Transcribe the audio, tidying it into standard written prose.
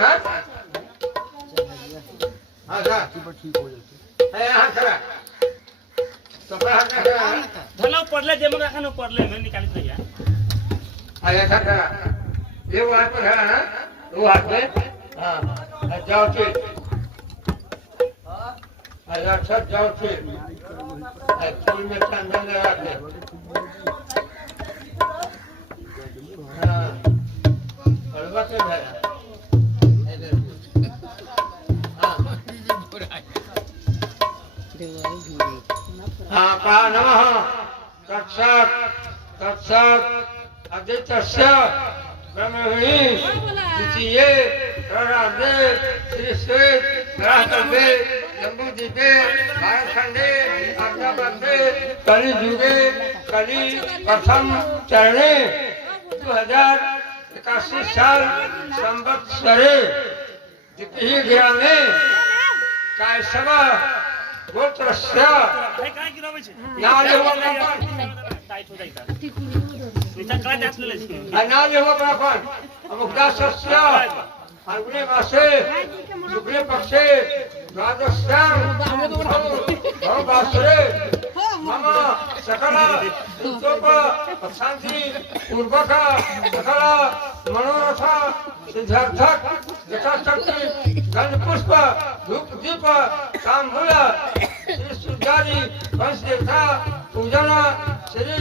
ना हां जा ठीक हो जाए ए हां खड़ा कपड़ा हाथ में खड़ा भला पड़ले जे मगा खानो पड़ले मैं निकाल दे यार आया खड़ा ये वो हाथ में खड़ा ना वो हाथ में हां जाओ फिर आया सब जाओ फिर फूल में चंदन लगा के हां हलवा से भाई हाँ का नमः तत्सत् तत्सत् अदितस्य ब्रह्मणि द्वितीये प्रराधे श्रीश्वे ग्रहकल्पे जम्बूद्वीपे भारतखंडे आज्ञाबद्धे कलियुगे कलि प्रथम चरणे 2081 साल संवत्सरे द्वितीय ग्रामे कायसव गोत्रस्य काय गिरावे छे नाले हुआ ब्राह्मण टाइट हो जाईता विचार काय त्यात ले नाले हुआ ब्राह्मण अमुक्तास्य फाल्गुने मासे शुक्ले पक्षे द्वादश्याम भववासरे मम सकल उत्तोप शांति पूर्वक सकल मनोरथ सिद्धार्थक यथाशक्ति गंध पुष्प धूप दीप तांबूल श्री सूर्यादि वंश देवता पूजन श्री